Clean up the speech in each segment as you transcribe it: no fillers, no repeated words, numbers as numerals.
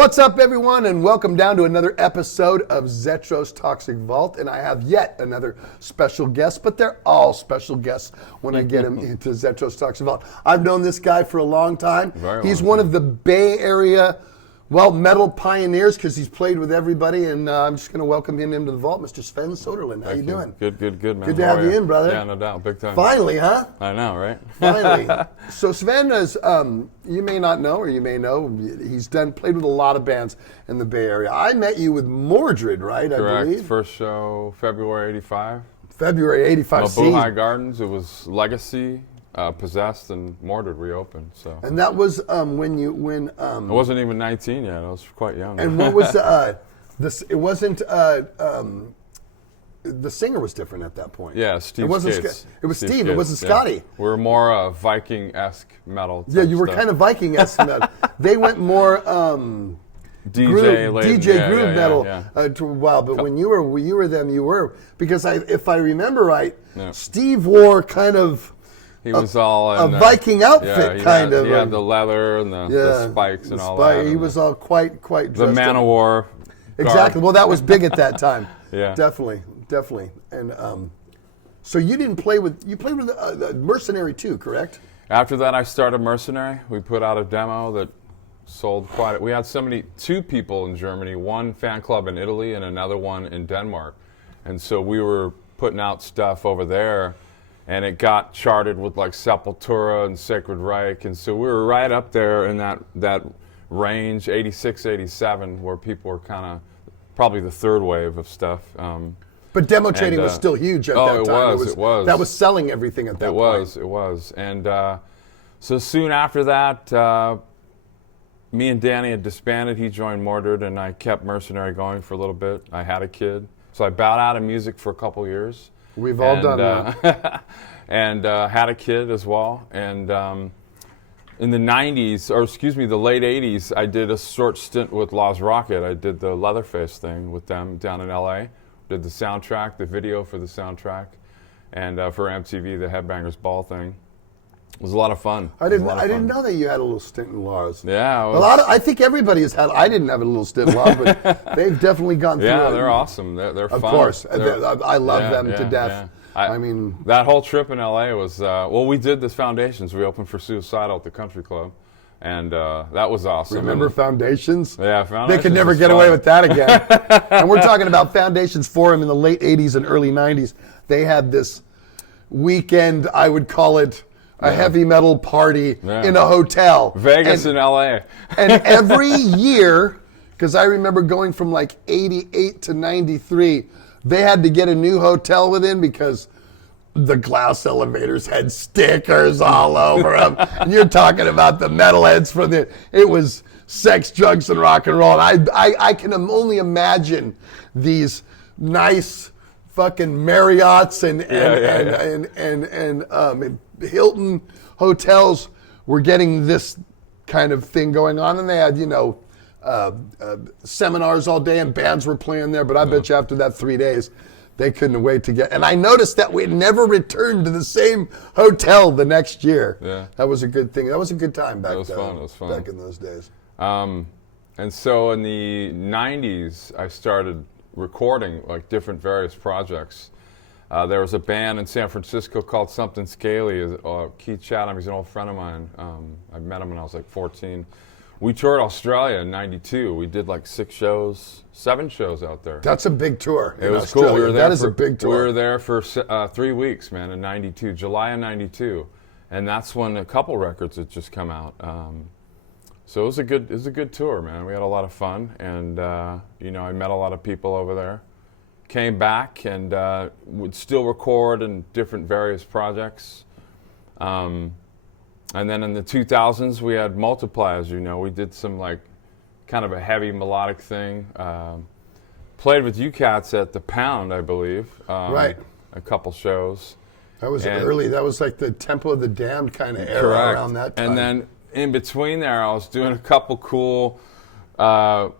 What's up, everyone, and welcome down to another episode of Zetro's Toxic Vault. And I have yet another special guest, but they're all special guests when I get them into Zetro's Toxic Vault. I've known this guy for a long time. He's one of the Bay Area, metal pioneers because he's played with everybody. And I'm just going to welcome him into the vault, Mr. Sven Soderlund. How you doing? Good, man. Good to have you in, brother. Yeah, no doubt. Big time. Finally, huh? I know, right? Finally. So Sven is, you may not know, or you may know, he's played with a lot of bands in the Bay Area. I met you with Mordred, right? Correct. I believe. First show, February '85. February '85. Bohai Gardens. It was Legacy, Possessed, and Mordred reopened. So. And that was when. I wasn't even 19 yet. I was quite young. And what was this? It wasn't. The singer was different at that point. Yeah, Steve. It wasn't. It was Steve. It wasn't Scotty. Yeah. We were more Viking-esque metal. Yeah, you were kind of Viking-esque metal. They went more DJ groove metal to a while. But when you were them, you were, because if I remember right, Steve wore kind of. He was all a Viking outfit, kind of. He had the leather and the spikes and all that. He was all quite dressed the man of war. Exactly. Well, that was big at that time. Yeah. Definitely. And so you played with Mercenary too, correct? After that, I started Mercenary. We put out a demo that sold we had two people in Germany, one fan club in Italy and another one in Denmark. And so we were putting out stuff over there, and it got charted with like Sepultura and Sacred Reich. And so we were right up there in that range, 86, 87, where people were kind of probably the third wave of stuff. But demo trading was still huge at that time. It was. That was selling everything at that point. It was. And so soon after that, me and Danny had disbanded. He joined Mordred, and I kept Mercenary going for a little bit. I had a kid. So I bowed out of music for a couple years. We've all done that. And had a kid as well. And in the 90s, or excuse me, the late 80s, I did a short stint with Lost Rocket. I did the Leatherface thing with them down in LA. Did the soundtrack, the video for the soundtrack, and for MTV, the Headbangers Ball thing. It was a lot of fun. I didn't know that you had a little stint in Lars. Yeah. I think everybody has had. I didn't have a little stint in Lars, but they've definitely gone through it. Yeah, they're awesome. They're fun. Of course. I love them to death. Yeah. I mean, that whole trip in LA was, we did the Foundations. We opened for Suicidal at the Country Club. And that was awesome. Remember Foundations? Yeah, Foundations. They could never get away with that again. And we're talking about Foundations Forum in the late 80s and early 90s. They had this weekend, I would call it a heavy metal party in a hotel. Vegas in LA. And every year, because I remember going from like 88 to 93, they had to get a new hotel within because the glass elevators had stickers all over them. And you're talking about the metalheads from it was sex, drugs, and rock and roll. And I can only imagine these nice fucking Marriotts and Hilton hotels were getting this kind of thing going on. And they had, seminars all day and bands were playing there. But I bet you after that 3 days, they couldn't wait to get. And I noticed that we never returned to the same hotel the next year. Yeah. That was a good thing. That was a good time back then. It was fun. Back in those days. And so in the 90s, I started recording like different various projects. There was a band in San Francisco called Something Scaly. Keith Chatham, he's an old friend of mine. I met him when I was like 14. We toured Australia in '92. We did like 7 shows out there. That's a big tour. It was cool. We were there that is a big tour. We were there for 3 weeks, man, in '92, July of '92, and that's when a couple records had just come out. So it was a good tour, man. We had a lot of fun, and I met a lot of people over there. Came back and would still record in different various projects. And then in the 2000s, we had Multiply, as you know. We did some like kind of a heavy melodic thing. Played with you cats at the Pound, I believe. Right. A couple shows. That was early. That was like the Temple of the Damned kind of era around that time. And then in between there, I was doing a couple cool.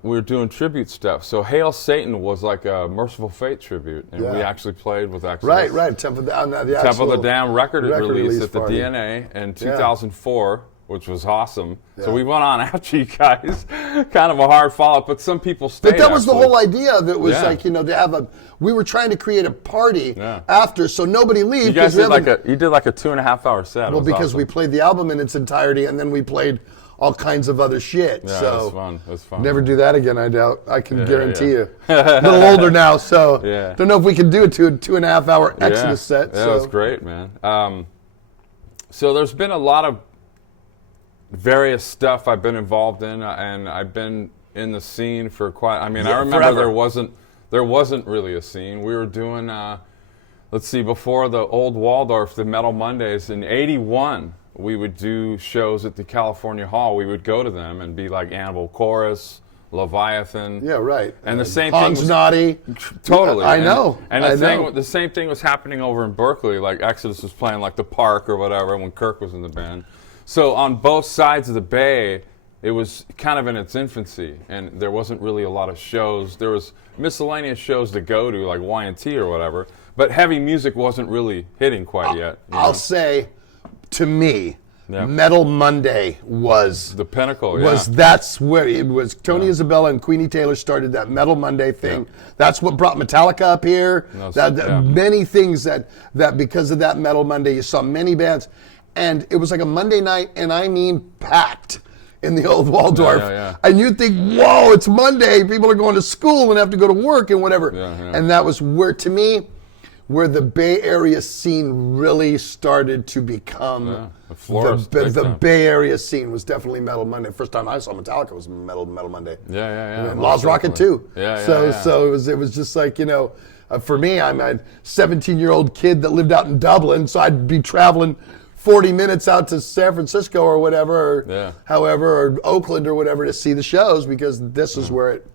We were doing tribute stuff. So Hail Satan was like a Merciful Fate tribute, and we actually played with Exodus. Right. Temple of the Temple of the Damned record release at the party. DNA in 2004 which was awesome. Yeah. So we went on after you guys, kind of a hard follow-up, but some people stayed. But that was the whole idea of it, was like, you know, to have we were trying to create a party after, so nobody leaves. You guys did like a 2.5 hour set. Well, because we played the album in its entirety, and then we played all kinds of other shit. Yeah, so it was fun. It was fun. Never do that again, I doubt. I can guarantee you. A little older now, so don't know if we can do a 2.5 hour Exodus set. Yeah, so. it was great, man. So there's been a lot of various stuff I've been involved in, and I've been in the scene for quite. I mean, I remember forever. there wasn't really a scene. We were doing, let's see, before the old Waldorf, the Metal Mondays in '81. We would do shows at the California Hall. We would go to them and be like Animal Chorus, Leviathan. Yeah, right. And the same Hans thing was Naughty. Totally. I know. And the same thing was happening over in Berkeley. Like Exodus was playing like the Park or whatever when Kirk was in the band. So on both sides of the Bay, it was kind of in its infancy, and there wasn't really a lot of shows. There was miscellaneous shows to go to, like Y&T or whatever, but heavy music wasn't really hitting quite yet. I'll say, to me, Metal Monday was the pinnacle. That's where it was. Tony Isabella and Queenie Taylor started that Metal Monday thing. That's what brought Metallica up here. Many things that because of that Metal Monday, you saw many bands, and it was like a Monday night, and I mean packed in the old Waldorf. And you'd think, whoa, it's Monday. People are going to school and have to go to work and whatever. And that was where, to me, where the Bay Area scene really started to become the Bay Area scene was definitely Metal Monday. First time I saw Metallica was Metal Monday. And Laws Rocket too. So it was just like, you know, for me, I'm a 17-year-old kid that lived out in Dublin, so I'd be traveling 40 minutes out to San Francisco or whatever, or or Oakland or whatever to see the shows, because this is where it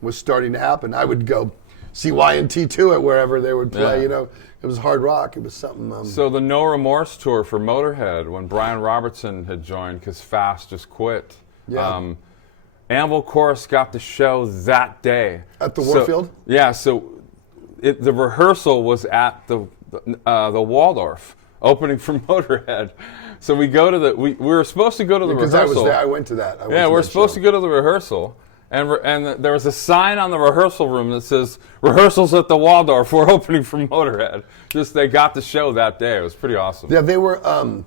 was starting to happen. I would go see Y&T too at wherever they would play. You know, it was hard rock. It was something. So the No Remorse tour for Motorhead, when Brian Robertson had joined because Fast just quit. Anvil Chorus got the show that day at the Warfield. So the rehearsal was at the Waldorf, opening for Motorhead. So we go to we were supposed to go to the rehearsal. Because I was there. I went to that. We're supposed to go to the rehearsal. And there was a sign on the rehearsal room that says, "Rehearsals at the Waldorf. We're opening for Motorhead." They got the show that day. It was pretty awesome. Yeah, they were on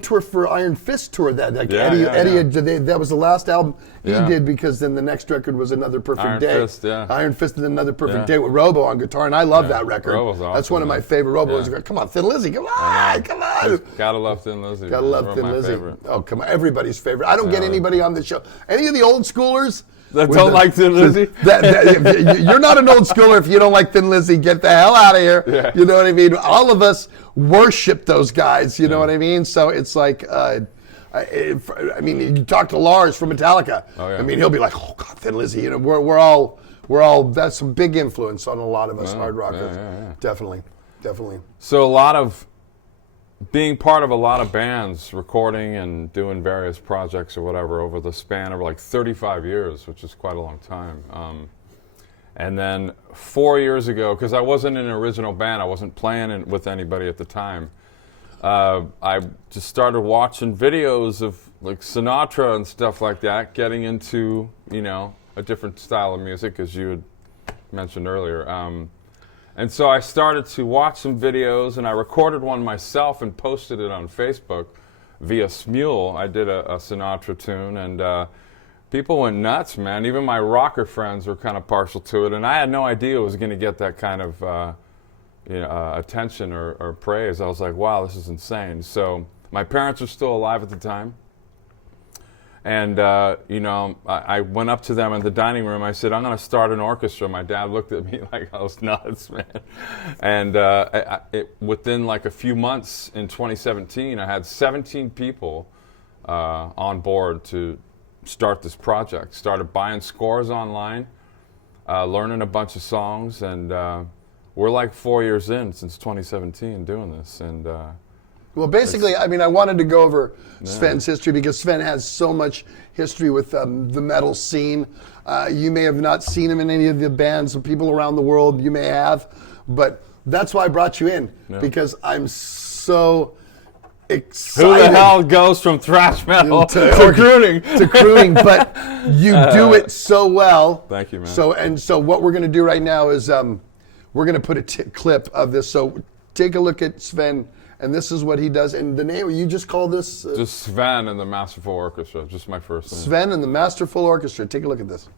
tour for Iron Fist tour that Eddie. That was the last album he did, because then the next record was Another Perfect Day. Iron Fist and Another Perfect Day with Robo on guitar, and I love that record. Robo's awesome. That's one of my favorite Robos. Come on, Thin Lizzy, come on. Gotta love Thin Lizzy. Gotta love Thin Lizzy. Favorite. Oh, come on, everybody's favorite. I don't get anybody on the show. Any of the old schoolers that don't like Thin Lizzy? You're not an old schooler if you don't like Thin Lizzy. Get the hell out of here. You know what I mean? All of us worship those guys. You know what I mean? So it's like, I mean, you talk to Lars from Metallica. I mean, he'll be like, "Oh God, Thin Lizzy." You know, we're all. That's some big influence on a lot of us hard rockers. Definitely. So a lot of being part of a lot of bands, recording and doing various projects or whatever over the span of like 35 years, which is quite a long time. And then 4 years ago, because I wasn't in an original band, I wasn't playing with anybody at the time, I just started watching videos of like Sinatra and stuff like that, getting into, you know, a different style of music, as you had mentioned earlier. And so I started to watch some videos, and I recorded one myself and posted it on Facebook via Smule. I did a Sinatra tune, and people went nuts, man. Even my rocker friends were kind of partial to it, and I had no idea it was going to get that kind of attention or praise. I was like, wow, this is insane. So my parents were still alive at the time. And, I went up to them in the dining room. I said, "I'm going to start an orchestra." My dad looked at me like I was nuts, man. And within like a few months in 2017, I had 17 people on board to start this project. Started buying scores online, learning a bunch of songs, and we're like 4 years in since 2017 doing this. And well, basically, I mean, I wanted to go over Sven's history because Sven has so much history with the metal scene. You may have not seen him in any of the bands of people around the world. You may have, but that's why I brought you in, because I'm so excited. Who the hell goes from thrash metal to crooning? To crooning, but you do it so well. Thank you, man. So what we're going to do right now is we're going to put a clip of this. So take a look at Sven, and this is what he does. And the name, you just call this? Just Sven and the Masterful Orchestra, just my first name. Sven and the Masterful Orchestra. Take a look at this.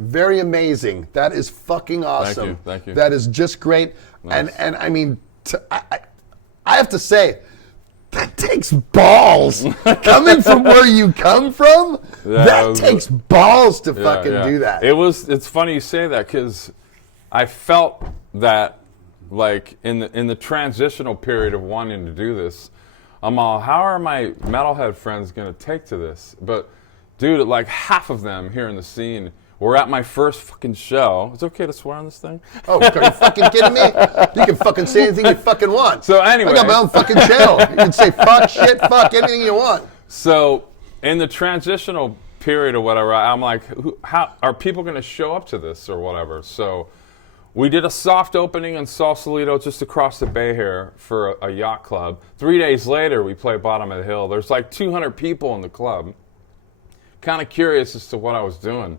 Very amazing. That is fucking awesome. Thank you. That is just great. Nice. And I mean, I have to say, that takes balls. Coming from where you come from, that takes balls to fucking do that. It's funny you say that, because I felt that, like, in the transitional period of wanting to do this, I'm all, how are my metalhead friends going to take to this? But, dude, like half of them here in the scene were at my first fucking show. It's okay to swear on this thing? Oh, are you fucking kidding me? You can fucking say anything you fucking want. So anyway. I got my own fucking channel. You can say fuck, shit, fuck, anything you want. So in the transitional period or whatever, I'm like, how are people going to show up to this or whatever? So we did a soft opening in Sausalito just across the bay here for a yacht club. 3 days later, we play Bottom of the Hill. There's like 200 people in the club. Kind of curious as to what I was doing.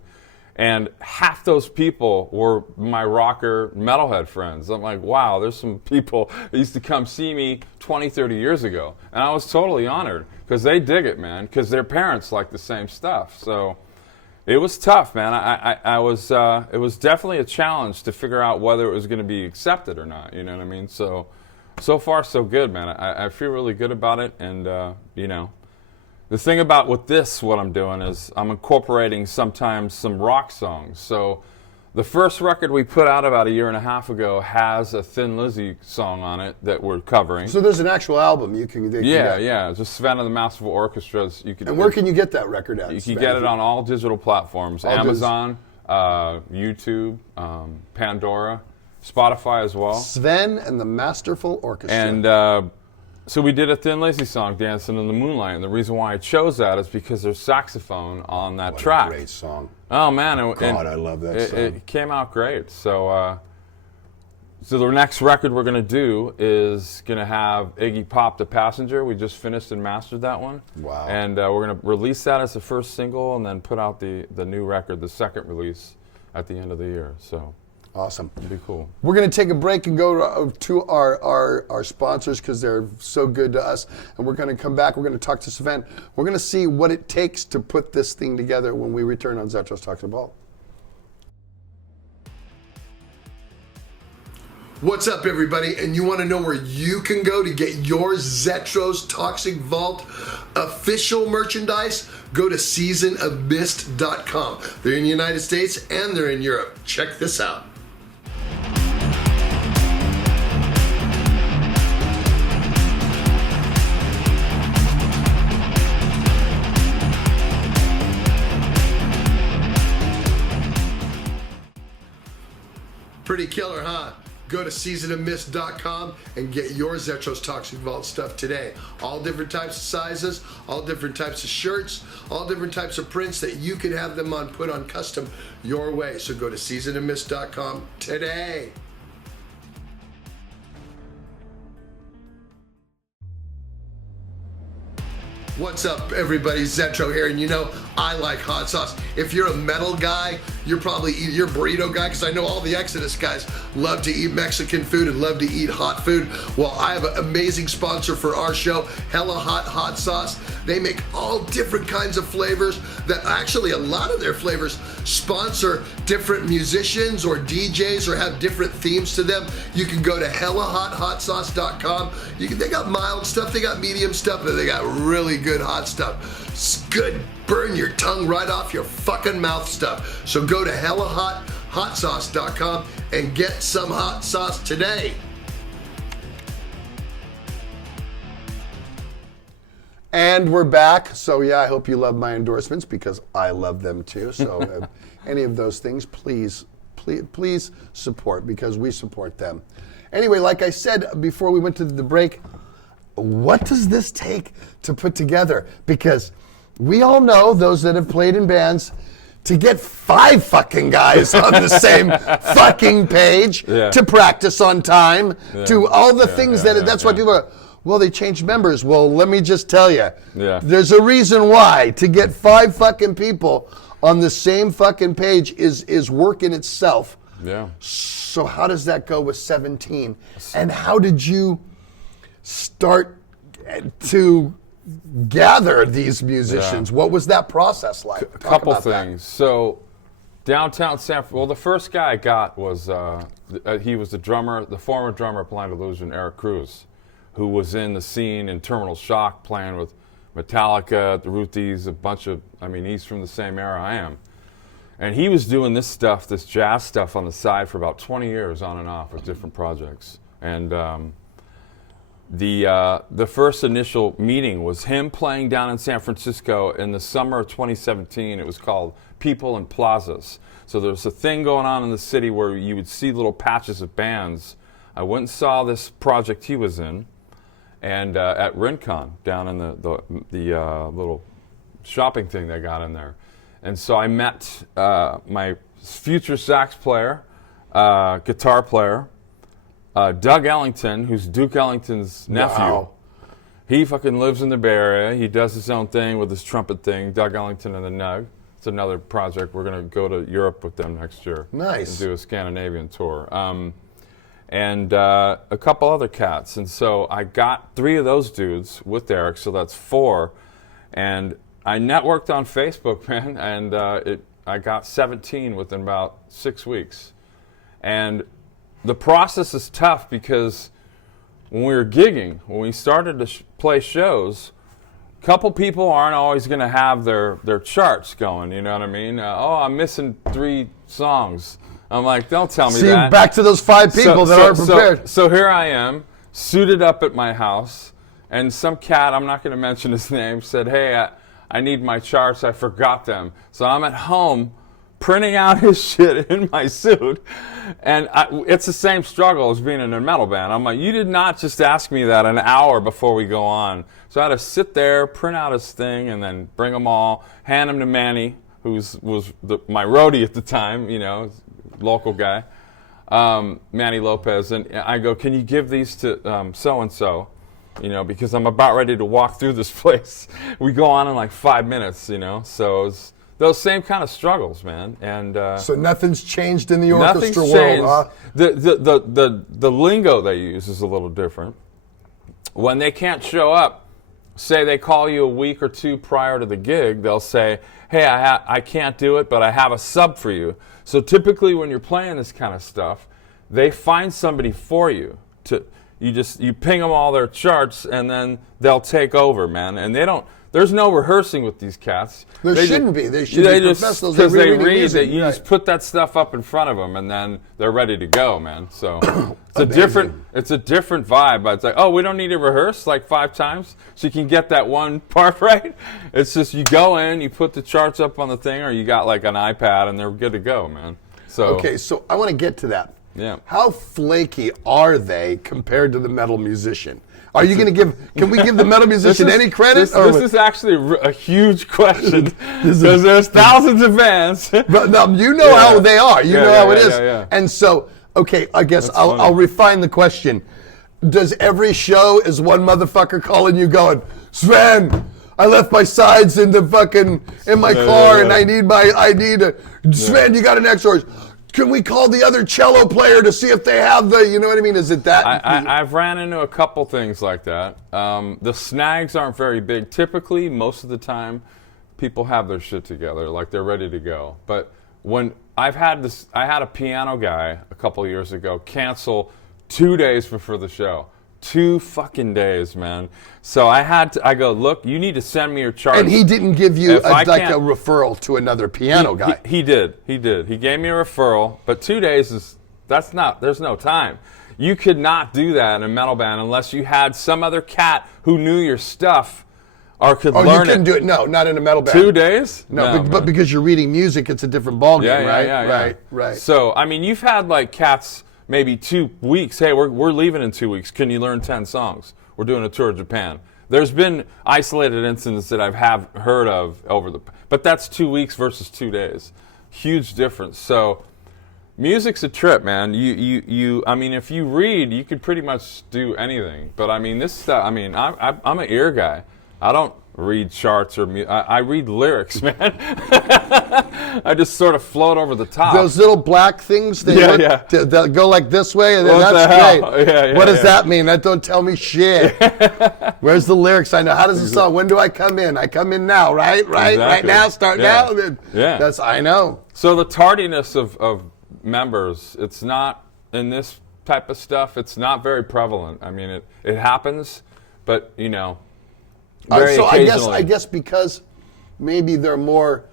And half those people were my rocker metalhead friends. I'm like, wow, there's some people that used to come see me 20, 30 years ago. And I was totally honored, because they dig it, man, because their parents like the same stuff. So it was tough, man. It was definitely a challenge to figure out whether it was going to be accepted or not, you know what I mean? So far, so good, man. I feel really good about it, and, you know. The thing about with this, what I'm doing is I'm incorporating sometimes some rock songs. So The first record we put out about a year and a half ago has a Thin Lizzy song on it that we're covering. So there's an actual album you can get. Yeah. Just Sven and the Masterful Orchestras. And where can you get that record at? You can get it on all digital platforms. Amazon, YouTube, Pandora, Spotify as well. Sven and the Masterful Orchestra. And so we did a Thin Lizzy song, Dancing in the Moonlight. And the reason why I chose that is because there's saxophone on that track. What a great song. Oh, man. God, I love that song. It came out great. So the next record we're going to do is going to have Iggy Pop, The Passenger. We just finished and mastered that one. Wow. And we're going to release that as the first single and then put out the new record, the second release, at the end of the year. So awesome. It'd be cool. We're going to take a break and go to our sponsors because they're so good to us. And we're going to come back. We're going to talk to Sven. We're going to see what it takes to put this thing together when we return on Zetro's Talks About. What's up, everybody? And you want to know where you can go to get your Zetro's Toxic Vault official merchandise? Go to seasonofmist.com. They're in the United States and they're in Europe. Check this out. Pretty killer, huh? Go to seasonofmist.com and get your Zetro's Toxic Vault stuff today. All different types of sizes, all different types of shirts, all different types of prints that you can have them on put on custom your way. So go to seasonofmist.com today. What's up, everybody? Zetro here, and you know I like hot sauce. If you're a metal guy, you're probably you're a burrito guy, because I know all the Exodus guys love to eat Mexican food and love to eat hot food. Well, I have an amazing sponsor for our show, Hella Hot Sauce. They make all different kinds of flavors that actually a lot of their flavors sponsor different musicians or DJs or have different themes to them. You can go to hellahotsauce.com. They got mild stuff, they got medium stuff, and they got really good hot stuff. It's good, burn your tongue right off your fucking mouth stuff. So go to hellahotsauce.com and get some hot sauce today. And we're back. So yeah, I hope you love my endorsements because I love them too. So any of those things, please support because we support them. Anyway, like I said before we went to the break, what does this take to put together? Because we all know, those that have played in bands, to get 5 fucking guys on the same fucking page, to practice on time, to all the things that's why people are, well, they changed members. Well, let me just tell you, there's a reason why. To get 5 fucking people on the same fucking page is work in itself. Yeah. So how does that go with 17? And how did you start to gather these musicians? What was that process like? A couple things. So downtown San Francisco, well, the first guy I got was, he was the former drummer of Blind Illusion, Eric Cruz, who was in the scene in Terminal Shock playing with Metallica, the Ruthies, he's from the same era I am. And he was doing this jazz stuff on the side for about 20 years on and off with different projects. And the first initial meeting was him playing down in San Francisco in the summer of 2017. It was called People in Plazas. So there's a thing going on in the city where you would see little patches of bands. I went and saw this project he was in, and at Rincon down in the little shopping thing they got in there. And so I met my future sax player, guitar player, Doug Ellington, who's Duke Ellington's nephew. Wow. He fucking lives in the Bay Area. He does his own thing with his trumpet thing, Doug Ellington and the Nug. It's another project. We're going to go to Europe with them next year. Nice. And do a Scandinavian tour. And a couple other cats. And so I got 3 of those dudes with Eric, so that's 4. And I networked on Facebook, man, and I got 17 within about 6 weeks. And the process is tough because when we were gigging, when we started to play shows, a couple people aren't always going to have their charts going, you know what I mean? I'm missing 3 songs. I'm like, don't tell me See, that. back to those 5 people that aren't prepared. So here I am, suited up at my house, and some cat, I'm not going to mention his name, said, hey, I need my charts. I forgot them. So I'm at home printing out his shit in my suit. And it's the same struggle as being in a metal band. I'm like, you did not just ask me that an hour before we go on. So I had to sit there, print out his thing, and then bring them all, hand them to Manny, who was my roadie at the time, local guy, Manny Lopez. And I go, can you give these to so-and-so? Because I'm about ready to walk through this place. We go on in like 5 minutes, so it's those same kind of struggles, man. And so nothing's changed in the orchestra world, changed. huh? The lingo they use is a little different. When they can't show up, say they call you a week or 2 prior to the gig, they'll say, hey, I can't do it, but I have a sub for you. So typically when you're playing this kind of stuff, they find somebody for you to. You ping them all their charts, and then they'll take over, man. And there's no rehearsing with these cats. There shouldn't be. They should be professionals. Because they read music. that you just put that stuff up in front of them, and then they're ready to go, man. So it's a different vibe. But it's like, oh, we don't need to rehearse like 5 times, so you can get that one part right. It's just you go in, you put the charts up on the thing, or you got like an iPad, and they're good to go, man. So okay, so I want to get to that. Yeah. How flaky are they compared to the metal musician? Are you going to can we give the metal musician any credit? This is actually a huge question because there's thousands of bands. But no, how they are. You know how it is. Yeah. And so, okay, I guess I'll refine the question. Does every show is one motherfucker calling you going, Sven, I left my sides in my car and I need Sven, you got an extra. Can we call the other cello player to see if they have you know what I mean? Is it that? I've ran into a couple things like that. The snags aren't very big. Typically, most of the time, people have their shit together, like they're ready to go. But when I had a piano guy a couple years ago cancel 2 days before the show. 2 fucking days, man. So I go, look, you need to send me your charts. And he didn't give you a referral to another piano guy. He did. He gave me a referral, but 2 days there's no time. You could not do that in a metal band unless you had some other cat who knew your stuff or could learn it. Oh, you couldn't do it? No, not in a metal band. 2 days? No, but because you're reading music, it's a different ballgame, right? Right. So, I mean, you've had like cats maybe 2 weeks. Hey, we're leaving in 2 weeks. Can you learn 10 songs? We're doing a tour of Japan. There's been isolated incidents that I've heard of but that's 2 weeks versus 2 days. Huge difference. So music's a trip, man. I mean, if you read, you could pretty much do anything. But I mean, this stuff, I mean, I'm an ear guy. I don't read charts or I read lyrics, man. I just sort of float over the top. Those little black things, they'll go like this way, and then that's great. What does that mean? That don't tell me shit. Where's the lyrics? I know. How does the song? When do I come in? I come in now, right? Exactly. Right now, start now. Then, I know. So the tardiness of members, it's not in this type of stuff. It's not very prevalent. I mean, it happens, but so I guess because maybe they're more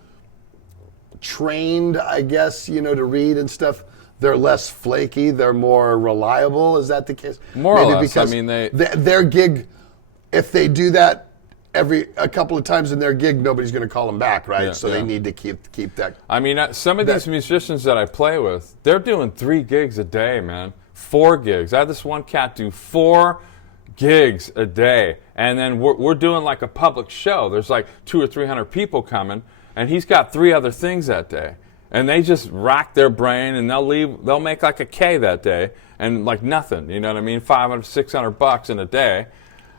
trained, to read and stuff, they're less flaky, they're more reliable. Is that the case? More maybe or less. Because I mean, their gig, if they do that a couple of times in their gig, nobody's going to call them back, right? They need to keep that. I mean, some of these musicians that I play with, they're doing 3 gigs a day, man. 4 gigs. I had this one cat do 4 gigs a day, and then we're doing like a public show. There's like 200 or 300 people coming, and he's got 3 other things that day, and they just rack their brain, and they'll make like a K that day, and like nothing, you know what I mean, $500, $600 in a day,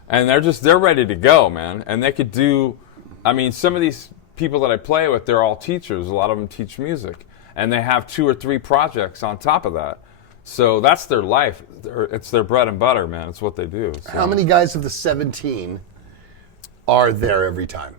and they're ready to go, man. And they could do, I mean, some of these people that I play with, they're all teachers. A lot of them teach music, and they have 2 or 3 projects on top of that. So that's their life. It's their bread and butter, man. It's what they do. So. How many guys of the 17 are there every time?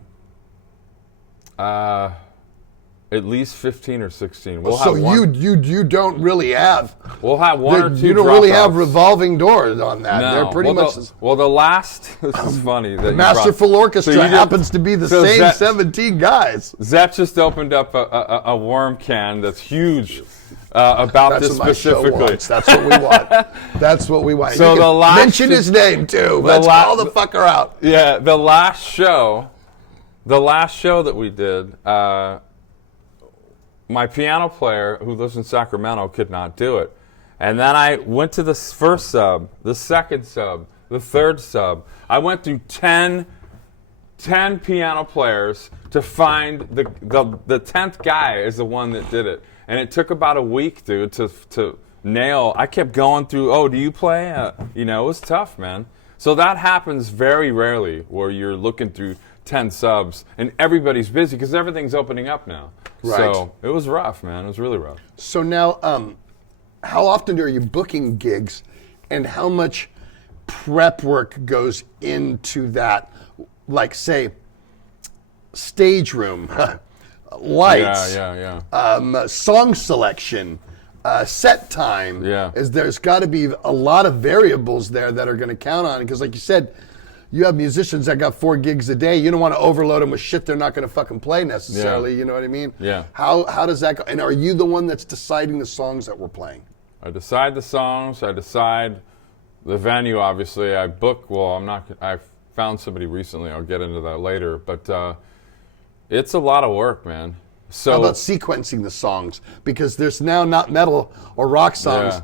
At least 15 or 16. So you don't really have. We'll have 1 or 2. You don't really have revolving doors on that. No. They're pretty much. The last. This is funny. That Masterful Orchestra happens to be the same 17 guys. Zet just opened up a worm can that's huge. about this That's what my show specifically. wants. That's what we want. That's what we want. So You the can last mention his name too. Let's call the fucker out. Yeah, the last show that we did, my piano player who lives in Sacramento could not do it. And then I went to the first sub, the second sub, the third sub. I went through 10 piano players to find the 10th guy is the one that did it. And it took about a week, dude, to nail. I kept going through, oh, do you play? It was tough, man. So that happens very rarely where you're looking through 10 subs and everybody's busy because everything's opening up now. Right. So it was rough, man. It was really rough. So now, how often are you booking gigs, and how much prep work goes into that? Like, say, stage room, lights, song selection, set time. Yeah. There's got to be a lot of variables there that are going to count on, because like you said, you have musicians that got 4 gigs a day. You don't want to overload them with shit they're not going to fucking play necessarily. You know what I mean? Yeah. How does that go? And are you the one that's deciding the songs that we're playing? I decide the songs. I decide the venue. Obviously, I book. Well, I'm not. I found somebody recently. I'll get into that later. But it's a lot of work, man. So how about sequencing the songs? Because there's now not metal or rock songs. Yeah.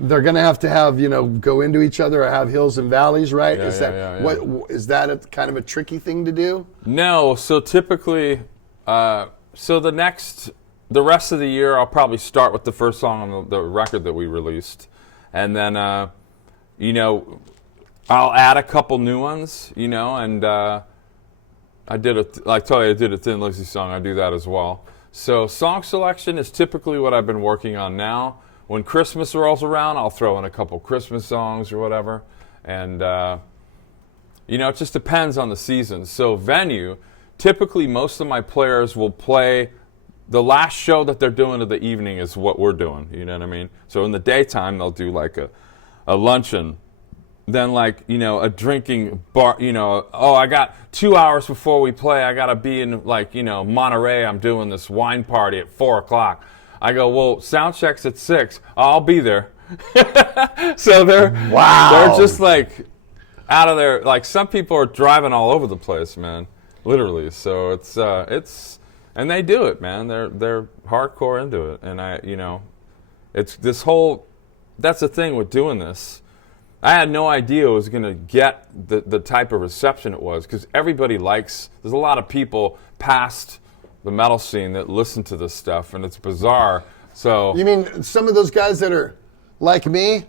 They're going to have, go into each other or have hills and valleys, right? Yeah, what is that a kind of a tricky thing to do? No. So typically, the rest of the year, I'll probably start with the first song on the record that we released, and then I'll add a couple new ones, and I did a Thin Lizzy song. I do that as well. So song selection is typically what I've been working on now. When Christmas rolls around, I'll throw in a couple Christmas songs or whatever. And, it just depends on the season. So venue, typically most of my players will play the last show that they're doing of the evening is what we're doing. You know what I mean? So in the daytime, they'll do like a luncheon. Then a drinking bar, I got 2 hours before we play. I got to be in Monterey. I'm doing this wine party at 4 o'clock. I go, well, sound check's at 6. I'll be there. So they're just out of there. Some people are driving all over the place, man, literally. So it's and they do it, man. They're hardcore into it, and it's this whole. That's the thing with doing this. I had no idea it was going to get the type of reception it was, because everybody there's a lot of people past the metal scene that listen to this stuff, and it's bizarre. So you mean some of those guys that are like me,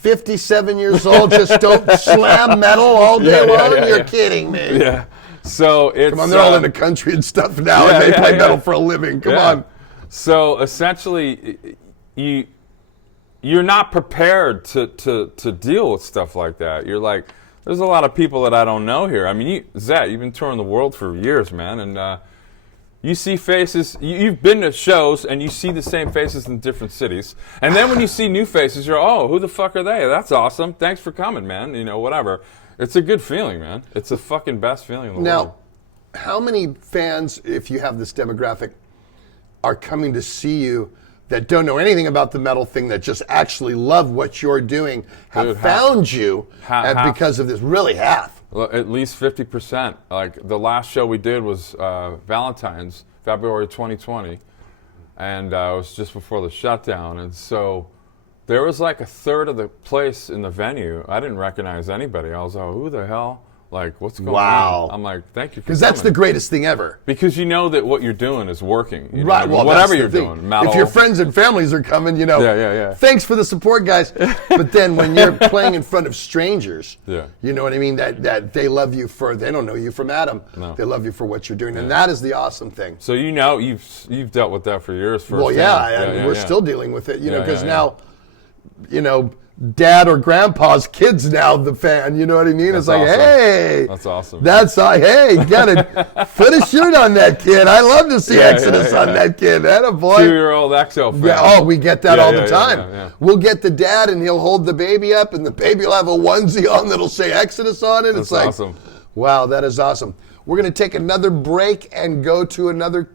57 years old, just don't slam metal all day long? You're kidding me. Yeah. So it's come on, they're all in the country and stuff now, and they play metal for a living. Come on. So essentially, you're not prepared to deal with stuff like that. You're like, there's a lot of people that I don't know here. I mean, Zet, you've been touring the world for years, man, and you see faces. You've been to shows, and you see the same faces in different cities. And then when you see new faces, you're, oh, who the fuck are they? That's awesome. Thanks for coming, man. Whatever. It's a good feeling, man. It's the fucking best feeling in the world. Now, how many fans, if you have this demographic, are coming to see you that don't know anything about the metal thing, that just actually love what you're doing, have found you because of this? Really, half. At least 50%. Like the last show we did was Valentine's, February 2020, and it was just before the shutdown. And so there was like a third of the place in the venue. I didn't recognize anybody. I was like, who the hell? Like, what's going on? I'm like, thank you for coming. Because that's the greatest thing ever. Because you know that what you're doing is working. Right, well, whatever you're doing. Metal. If your friends and families are coming, thanks for the support, guys. But then when you're playing in front of strangers, you know what I mean? That they love you they don't know you from Adam. No. They love you for what you're doing. And that is the awesome thing. So you've dealt with that for years. Well, we're still dealing with it, because now, dad or grandpa's kids now the fan, you know what I mean? It's like, awesome. Hey, that's awesome. Hey, gotta put a shirt on that kid. I love to see Exodus on that kid. That a boy. 2-year-old EXO fan. Yeah, we get that all the time. We'll get the dad and he'll hold the baby up, and the baby will have a onesie on that'll say Exodus on it. That's it's like, awesome. Wow, that is awesome. We're going to take another break and go to another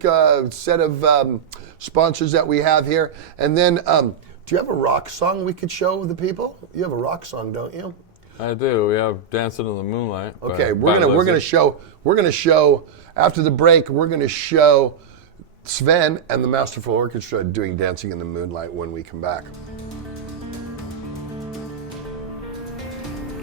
set of sponsors that we have here. And then, do you have a rock song we could show the people? You have a rock song, don't you? I do. We have "Dancing in the Moonlight." Okay, we're gonna show after the break. We're gonna show Sven and the Masterful Orchestra doing "Dancing in the Moonlight" when we come back.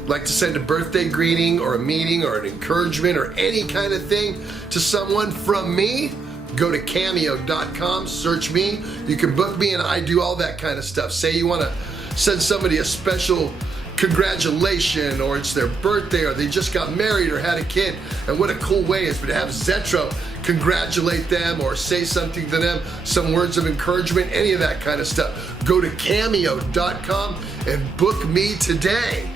Like to send a birthday greeting or a meeting or an encouragement or any kind of thing to someone from me? Go to cameo.com, search me. You can book me and I do all that kind of stuff. Say you want to send somebody a special congratulation, or it's their birthday, or they just got married or had a kid, and what a cool way is to have Zetro congratulate them or say something to them, some words of encouragement, any of that kind of stuff. Go to cameo.com and book me today.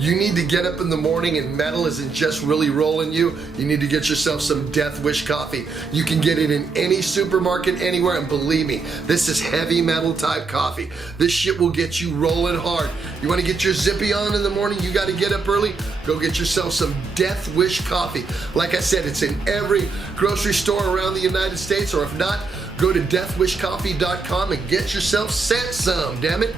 You need to get up in the morning and metal isn't just really rolling you. You need to get yourself some Death Wish coffee. You can get it in any supermarket anywhere, and believe me, this is heavy metal type coffee. This shit will get you rolling hard. You want to get your zippy on in the morning? You got to get up early? Go get yourself some Death Wish coffee. Like I said, it's in every grocery store around the United States, or if not, go to deathwishcoffee.com and get yourself sent some, damn it.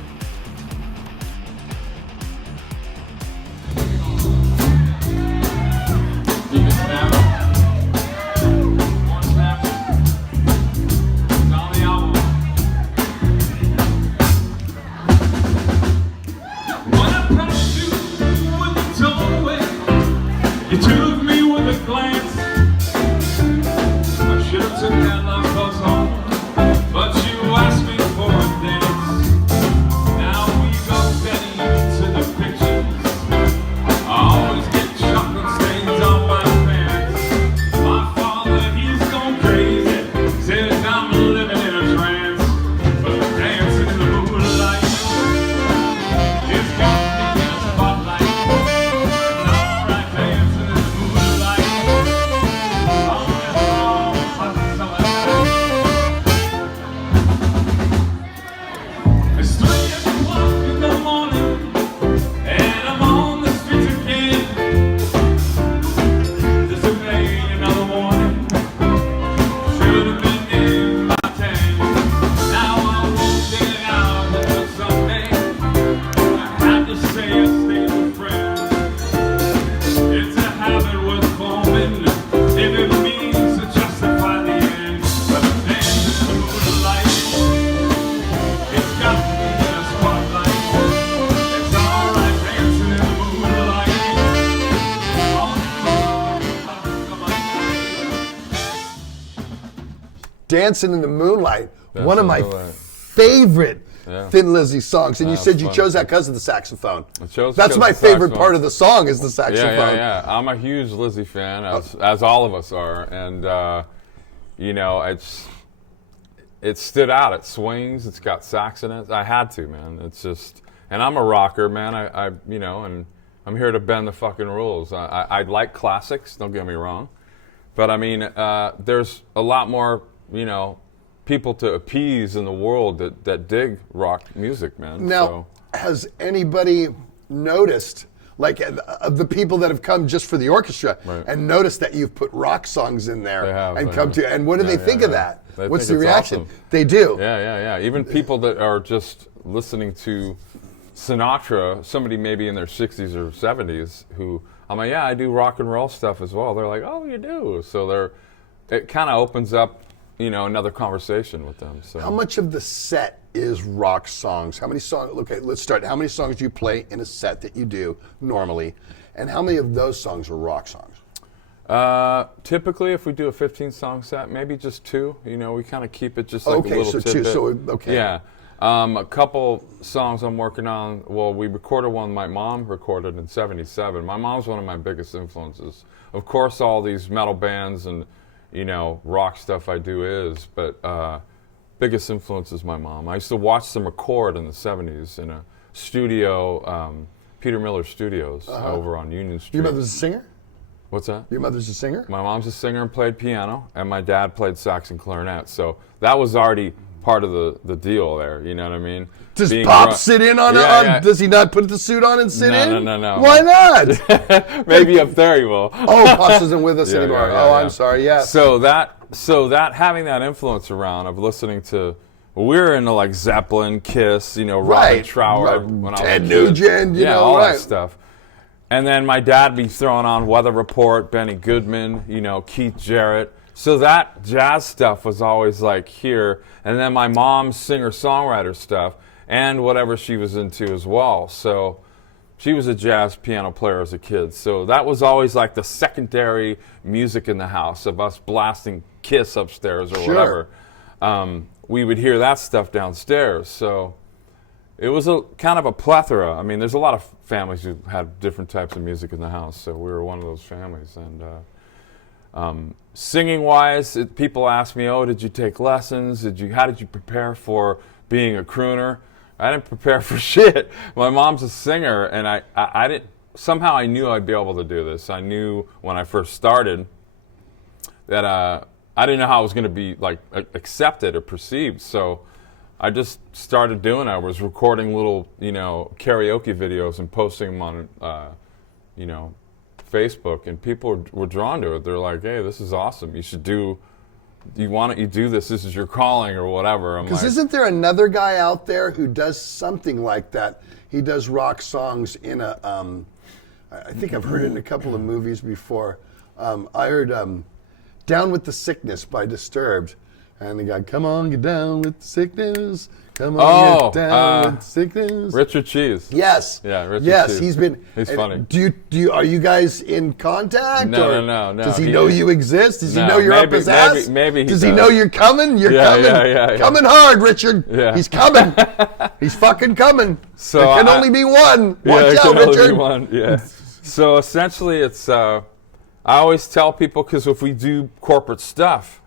Dancing in the Moonlight, one of my favorite Thin Lizzy songs. And you said you chose that because of the saxophone. That's my favorite part of the song is the saxophone. Yeah. I'm a huge Lizzy fan, as all of us are. And, you know, it stood out. It swings. It's got sax in it. I had to, man. It's just, and I'm a rocker, man. I you know, and I'm here to bend the fucking rules. I like classics, don't get me wrong. But, I mean, there's a lot more, you know, people to appease in the world that dig rock music, man. Now, has anybody noticed, like, of the people that have come just for the orchestra, and noticed that you've put rock songs in there and what do they think of that? What's the reaction? Awesome. They do. Yeah. Even people that are just listening to Sinatra, somebody maybe in their 60s or 70s who, I'm like, yeah, I do rock and roll stuff as well. They're like, oh, you do? So it kind of opens up, you know, another conversation with them. So how much of the set is rock songs? How many songs? Okay, let's start. How many songs do you play in a set that you do normally, and how many of those songs are rock songs? Typically, if we do a 15-song set, maybe just 2. You know, we kind of keep it just like a little tidbit. 2. So okay. Yeah. A couple songs I'm working on. Well, we recorded one my mom recorded in '77. My mom's one of my biggest influences. Of course, all these metal bands and, you know, rock stuff I do is, but biggest influence is my mom. I used to watch them record in the 70s in a studio, Peter Miller Studios over on Union Street. Your mother's a singer? What's that? Your mother's a singer? My mom's a singer and played piano, and my dad played sax and clarinet. So that was already part of the deal there. You know what I mean? Does Pop sit in on it? Does he not put the suit on and sit in? No. Why not? Maybe up there he will. Oh, Pops isn't with us anymore. I'm sorry. Yeah. So that having that influence around of listening to, we're into like Zeppelin, Kiss, Robert Trower, when Ted Nugent, all that stuff. And then my dad be throwing on Weather Report, Benny Goodman, Keith Jarrett. So that jazz stuff was always like here. And then my mom's singer-songwriter stuff and whatever she was into as well. So she was a jazz piano player as a kid. So that was always like the secondary music in the house of us blasting Kiss upstairs or whatever. We would hear that stuff downstairs. So it was a kind of a plethora. I mean, there's a lot of families who had different types of music in the house. So we were one of those families. And singing-wise, people ask me, "Oh, did you take lessons? How did you prepare for being a crooner?" I didn't prepare for shit. My mom's a singer, and I didn't. Somehow I knew I'd be able to do this. I knew when I first started that I didn't know how it was going to be like accepted or perceived. So I just started doing it. I was recording little, karaoke videos and posting them on, Facebook, and people were drawn to it. They're like, "Hey, this is awesome. You should do. You do this. This is your calling, or whatever." Because isn't there another guy out there who does something like that? He does rock songs in a. I think I've heard it in a couple of movies before. I heard "Down with the Sickness" by Disturbed, and the guy, "Come on, get down with the sickness. Come on, get down with the sickness." Richard Cheese. Yes. Yeah, Richard Cheese. He's funny. Are you guys in contact? No. Does he know you exist? Does he know you're up his ass? Maybe he does. He know you're coming? You're coming. Yeah. Coming hard, Richard. Yeah. He's coming. He's fucking coming. So there can only be one. Watch out, Richard. Only be one. Yeah. So essentially, it's. I always tell people, because if we do corporate stuff,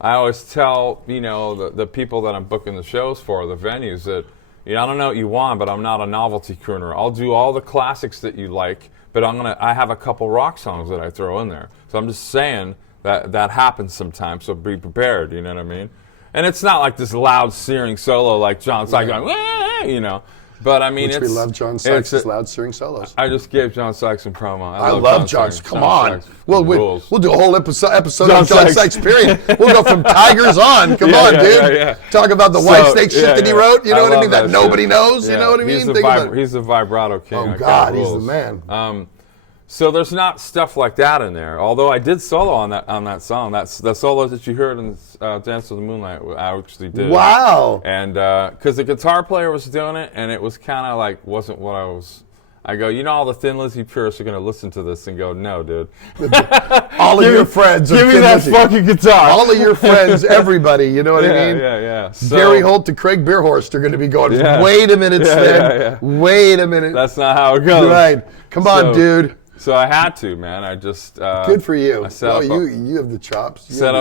I always tell, the people that I'm booking the shows for, the venues, that, I don't know what you want, but I'm not a novelty crooner. I'll do all the classics that you like, but I have a couple rock songs that I throw in there. So I'm just saying that happens sometimes, so be prepared, you know what I mean? And it's not like this loud, searing solo like John Sykes going, But I mean, we love John Sykes' loud searing solos. I just gave John Sykes some promo. I love John Sykes. Come on. We'll do a whole episode on John Sykes, period. We'll go from Tigers on. Come on, dude. Yeah. Talk about the White Snake shit that he wrote. You know what I mean? That nobody knows. Yeah. You know what I mean? He's the vibrato king. Oh, God. He's the man. So there's not stuff like that in there. Although I did solo on that song. That's the solo that you heard in Dance of the Moonlight. I actually did. Wow. And because the guitar player was doing it, and it was kind of like wasn't what I was. I go, all the Thin Lizzy purists are going to listen to this and go, "No, dude." All of your friends. Give me that fucking guitar. All of your friends, everybody. You know what I mean? Yeah. So, Gary Holt to Craig Beerhorst are going to be going, "Wait a minute, Sven. Wait a minute." That's not how it goes. Right. Come on, dude. So I had to, man. I just good for you. You have the chops. Set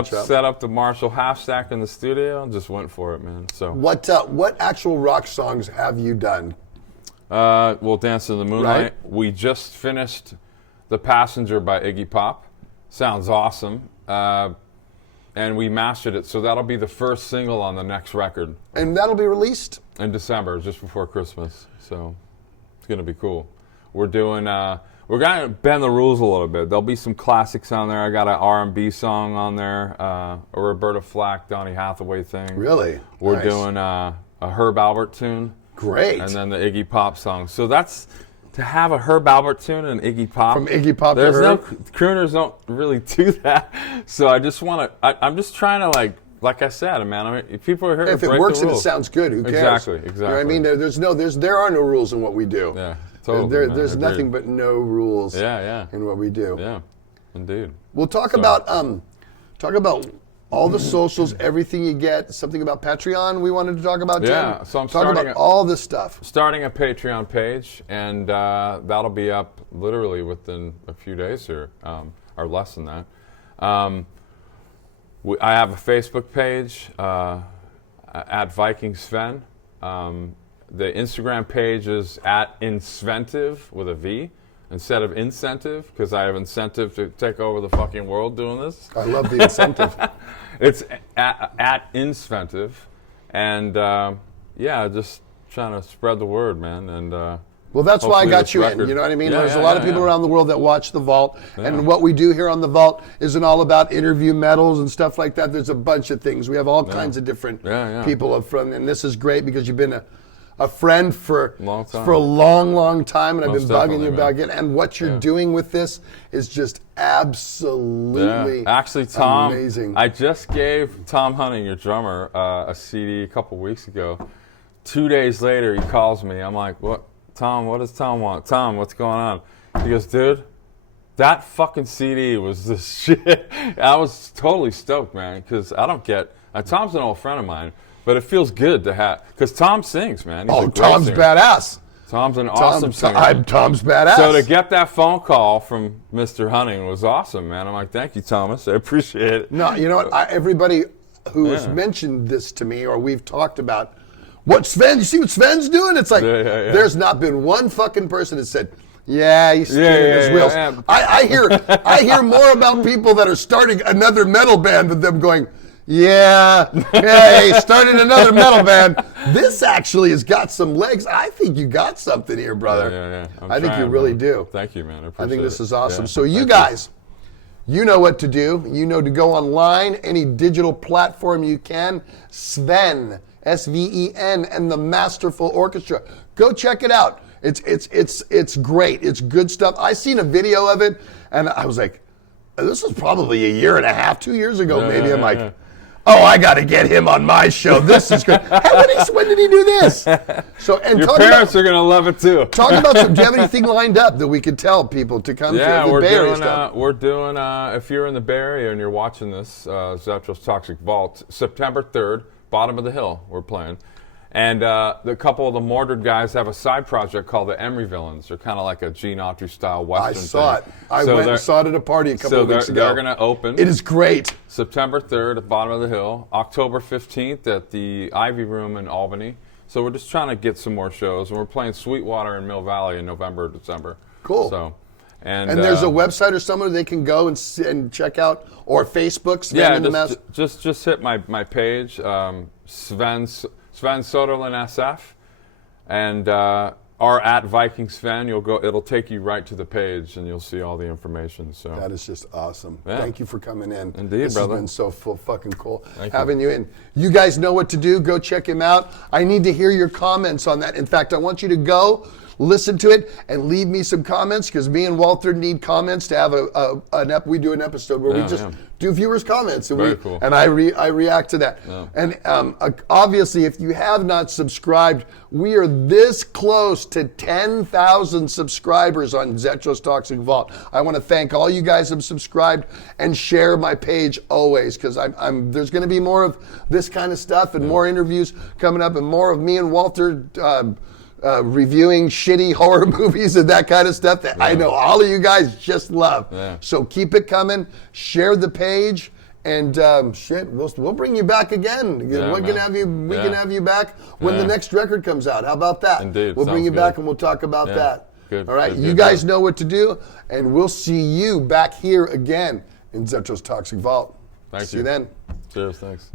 up the Marshall half stack in the studio and just went for it, man. So what actual rock songs have you done? Well, Dance in the Moonlight. Right. We just finished "The Passenger" by Iggy Pop. Sounds awesome. And we mastered it, so that'll be the first single on the next record. And that'll be released in December, just before Christmas. So it's gonna be cool. We're doing. We're going to bend the rules a little bit. There'll be some classics on there. I got an R&B song on there, a Roberta Flack, Donny Hathaway thing. Really? We're Nice. doing a Herb Alpert tune. Great. And then the Iggy Pop song. So that's, to have a Herb Alpert tune and Iggy Pop. From Iggy Pop to Herb. Herb? Crooners don't really do that. So I just want to, I'm just trying to like I said, man, I mean, if people are here, if it works and it sounds good, who cares? Exactly. You know what I mean? There are no rules in what we do. Yeah. Totally, there's nothing but no rules in what we do. Yeah, indeed. We'll talk about all the socials, everything you get, something about Patreon we wanted to talk about, Tim. Yeah, so I'm talking about all this stuff. Starting a Patreon page, and that'll be up literally within a few days here, or less than that. I have a Facebook page at Viking Sven. The Instagram page is at Insventive with a V instead of incentive, because I have incentive to take over the fucking world doing this. I love the incentive. It's at Insventive. and just trying to spread the word, man. And well, that's why I hopefully got this you record- in. You know what I mean? Yeah, There's a yeah, lot of yeah, people yeah. around the world that watch the Vault, Yeah. and what we do here on the Vault isn't all about interview medals and stuff like that. There's a bunch of things. We have all kinds of different people up front, and this is great because you've been a friend for Long time. for a long, long time, and I've Most been bugging you definitely, about man. it. And what you're doing with this is just absolutely Actually, Tom, amazing. I just gave Tom Hunting, your drummer, a CD a couple weeks ago. 2 days later, he calls me. I'm like, what? Tom, what does Tom want? Tom, what's going on? He goes, dude, that fucking CD was the shit. I was totally stoked, man, because I don't get... Tom's an old friend of mine, but it feels good to have... Because Tom sings, man. He's a great Tom's singer. badass. Tom's an awesome singer. Tom's badass. So to get that phone call from Mr. Hunting was awesome, man. I'm like, thank you, Thomas. I appreciate it. No, you know what? Everybody who has mentioned this to me, or we've talked about, what Sven? You see what Sven's doing? It's like there's not been one fucking person that said, "Yeah, he's spinning his wheels." Yeah. I hear more about people that are starting another metal band than them going, "Yeah, he started another metal band." This actually has got some legs. I think you got something here, brother. Yeah. I think you really do. Thank you, man. I appreciate I think this it. is awesome. Yeah. So you Thank guys, you know what to do. You know to go online, any digital platform you can. Sven, Sven, and the Masterful Orchestra. Go check it out. It's great. It's good stuff. I seen a video of it, and I was like, this was probably a year and a half, 2 years ago, maybe. I'm like, oh, I got to get him on my show. This is great. When did he do this? So, and Your parents are gonna love it too. Talk about do you have anything lined up that we could tell people to come to the we're Bay Area doing. stuff? We're doing. If you're in the Bay Area and you're watching this, Zetro's Toxic Vault, September 3rd, bottom of the hill, we're playing. And the couple of the Mordred guys have a side project called the Emery Villains. They're kind of like a Gene Autry style Western I saw thing. it. I went and saw it at a party a couple of weeks ago. They're going to open. It is great. September 3rd at the bottom of the hill. October 15th at the Ivy Room in Albany. So we're just trying to get some more shows. And we're playing Sweetwater in Mill Valley in November, December. Cool. So, and there's a website or somewhere they can go and check out, or Facebook. Sven in the just hit my page, Sven Soderlund SF, and or at Viking Sven. It'll take you right to the page, and you'll see all the information. So that is just awesome. Yeah. Thank you for coming in. Indeed, this brother. Has been so fucking cool Thank having you in. You guys know what to do. Go check him out. I need to hear your comments on that. In fact, I want you to go listen to it and leave me some comments, because me and Walter need comments to have we do an episode where we just do viewers' comments, and cool. I react to that. Yeah. And obviously, if you have not subscribed, we are this close to 10,000 subscribers on Zetro's Toxic Vault. I want to thank all you guys who have subscribed and share my page always, because there's going to be more of this kind of stuff and more interviews coming up, and more of me and Walter reviewing shitty horror movies and that kind of stuff that I know all of you guys just love. Yeah. So keep it coming. Share the page, and we'll bring you back again. Yeah, we can have you back when the Yeah. next record comes out. How about that? Indeed. We'll bring you Sounds back good. and we'll talk about Yeah. that. Good. All right. Good, You good, guys good. know what to do, and we'll see you back here again in Zetro's Toxic Vault. Thank See you. you then. Cheers. Thanks.